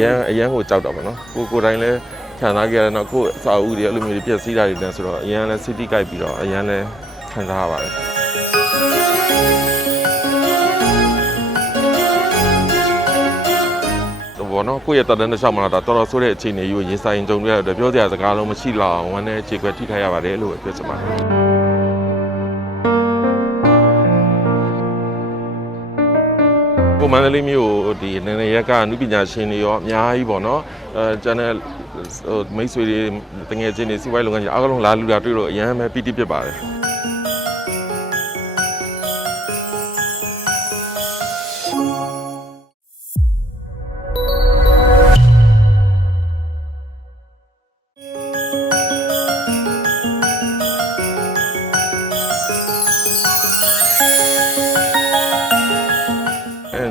ရန်အရန်ကိုကြောက်တာပေါ့နော်ကိုကိုယ်တိုင်းလည်းခံစားကြရတော့ကိုယ်အစာအုပ်တွေအဲ့လိုမျိုးတွေပြည့်စည်တာတွေတန်းဆိုတော့အရန်လည်းစိတ်တိကြိုက်ပြီးတော့အရန်လည်းခံစားရပါတယ်ဘောနော်ကိုယ့်ရဲ့တန်တဲ့တစ်လျှောက်မှာတော့တော်တော်ဆိုးတဲ့အခြေအနေကြီးကိုရင်ဆိုင်ကြုံရတဲ့အတွက်ပြောစရာစကားလုံးမရှိလောက်အောင်ဝမ်းနဲ့ခြေခွက်ထိခိုက်ရပါတယ်လို့ပြောချင်ပါတယ် မန္တလေးမြို့ဒီနည်းနည်းရက်ကနုပညာရှင်တွေရောအများကြီးပေါ့နော်အဲကျန်တဲ့ဟိုမိတ်ဆွေတွေတငယ်ချင်းတွေစီးပွားရေးလုပ်ငန်းကြီးအားလုံးလာလူတာတွေ့လို့အရန်ပဲပီတိဖြစ်ပါတယ်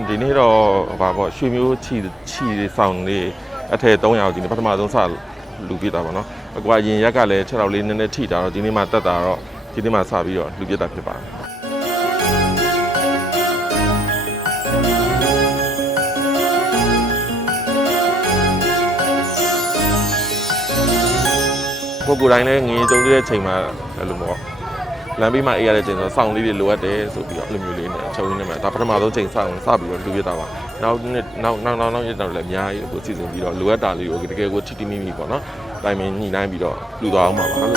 ဒီနေ့တော့ဘာပေါ့ရွှေမျိုးချီချီဆောင်လေးအထည်300ဒီနေ့ပထမဆုံးစလူပြတာပေါ့နော်အကွာရင်ရက်ကလည်း6တော့လေးနည်းနည်းထိတာတော့ဒီနေ့မှတက်တာတော့ဒီနေ့မှစပြီးတော့လူပြတာဖြစ်ပါတယ်ကိုကိုယ်တိုင်းလည်းငရေကြုံတဲ့ချိန်မှာအဲ့လိုပေါ့ လမ်းဘေးမှာအေးရတဲ့ချိန်ဆိုစောင့်လေးတွေလိုအပ်တယ်ဆိုပြီးတော့အဲ့လိုမျိုးလေးနဲ့အချုပ်ရင်းနဲ့မှာဒါပထမဆုံးချိန်စောင့်စပြီးတော့လူပြတာပါနောက်နေ့နောက်နောက်နောက်နောက်ရက်တော့လည်းအများကြီးကိုစီစဉ်ပြီးတော့လိုအပ်တာလေးကိုတကယ်ကိုထိတိမိမိပေါ့နော်တိုင်ပင်ညှိနှိုင်းပြီးတော့လူသွားအောင်ပါပါလို့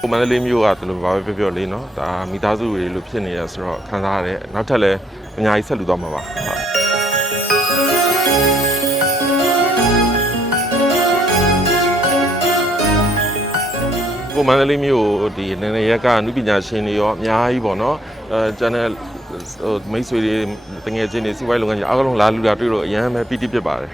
ကိုမန္တလေးမြို့ကတလို့ဘာပဲပြောပြောလေးเนาะဒါမိသားစုတွေလို့ဖြစ်နေရဆိုတော့ခံစားရတယ်နောက်ထပ်လည်းအများကြီးဆက်လူသွားမှာပါ ကိုမန္တလေးမြို့ဒီနည်းနည်းရက်ကနုပညာရှင်တွေရောအများကြီးပေါ့နော်အဲကျန်တဲ့ဟိုမိတ်ဆွေတွေတငယ်ချင်းတွေစီးပွားရေးလုပ်ငန်းကြီးအားလုံးလာလူတာတွေ့လို့အရန်ပဲပီတိဖြစ်ပါတယ်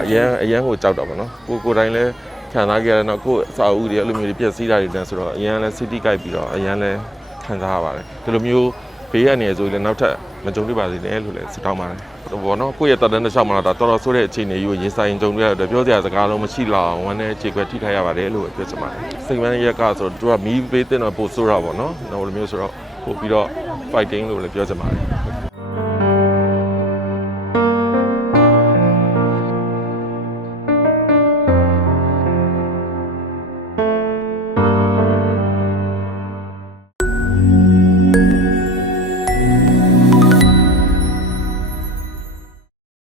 အရန်အရန်ကိုကြောက်တာပေါ့နော်ကိုကိုယ်တိုင်းလည်းခံစားကြရတော့ကိုယ်အစာအုပ်တွေအဲ့လိုမျိုးတွေပြည့်စည်တာတွေတန်းဆိုတော့အရန်လည်းစိတ်တိကြိုက်ပြီးတော့အရန်လည်းခံစားရပါတယ်ဒီလိုမျိုးဘေးကနေဆိုရင်လည်းနောက်ထပ် မကြုံတွေ့ပါစေနဲ့လို့လည်းဆုတောင်းပါတယ်ဘောနော်ကိုယ့်ရဲ့တန်တဲ့တစ်လျှောက်မှာတော့တော်တော်ဆိုးတဲ့အခြေအနေကြီးကိုရင်ဆိုင်ကြုံရတဲ့အတွက်ပြောစရာစကားလုံးမရှိလောက်အောင်ဝမ်းနဲ့ခြေခွက်ထိခိုက်ရပါတယ်လို့ပြောချင်ပါတယ်စိတ်မန်းရက်ကဆိုတော့သူကမီးပေးတဲ့တော့ပို့ဆိုးတာပေါ့နော်နောက်လိုမျိုးဆိုတော့ပို့ပြီးတော့ fighting လို့လည်းပြောချင်ပါတယ်